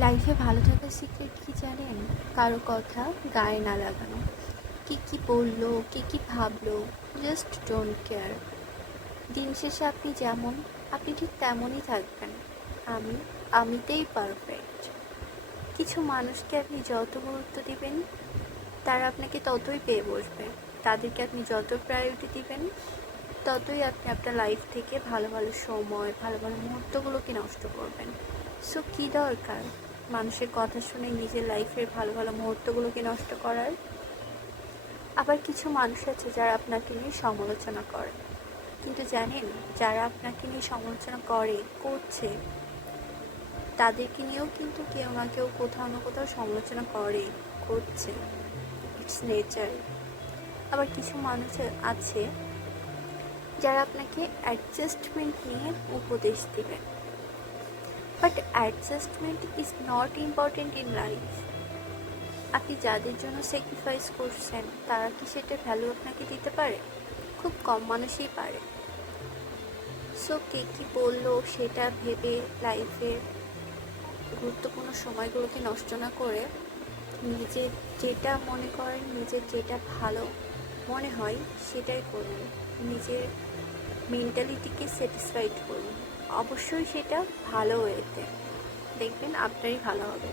লাইফে ভালো থাকার সিক্রেট কি জানেন? কারো কথা গায়ে না লাগানো। কে কি বললো, কে কি ভাবলো, জাস্ট ডোন্ট কেয়ার। দিন শেষে আপনি যেমন, আপনি ঠিক তেমনই থাকবেন। আমি আমিতেই পারফেক্ট। কিছু মানুষকে আপনি যত গুরুত্ব দিবেন, তারা আপনাকে ততই পেয়ে বসবে। তাদেরকে আপনি যত প্রায়োরিটি দিবেন, ততই আপনি আপনার লাইফ থেকে ভালো ভালো সময়, ভালো ভালো মুহূর্তগুলোকে নষ্ট করবেন। সো কী দরকার মানুষের কথা শুনে নিজের লাইফের ভালো ভালো মুহূর্তগুলোকে নষ্ট করার? আবার কিছু মানুষ আছে যারা আপনাকে নিয়ে সমালোচনা করে, কিন্তু জানেন, যারা আপনাকে নিয়ে সমালোচনা করছে, তাদেরকে নিয়েও কিন্তু কেউ না কেউ কোথাও না কোথাও সমালোচনা করছে। It's nature. আবার কিছু মানুষ আছে যারা আপনাকে অ্যাডজাস্টমেন্ট নিয়ে উপদেশ দিবেন, but adjustment is not important in life. আপনি যাদের জন্য স্যাক্রিফাইস করছেন, তারা কি সেটার ভ্যালু আপনাকে দিতে পারে? খুব কম মানুষই পারে। সো কে কী বললো সেটা ভেবে লাইফের গুরুত্বপূর্ণ সময়গুলোকে নষ্ট না করে, নিজের যেটা মনে করেন, নিজের যেটা ভালো মনে হয় সেটাই করুন। নিজের মেন্টালিটিকে স্যাটিসফাইড করুন। অবশ্যই সেটা ভালো ওয়েতে, দেখবেন আপনারই ভালো হবে।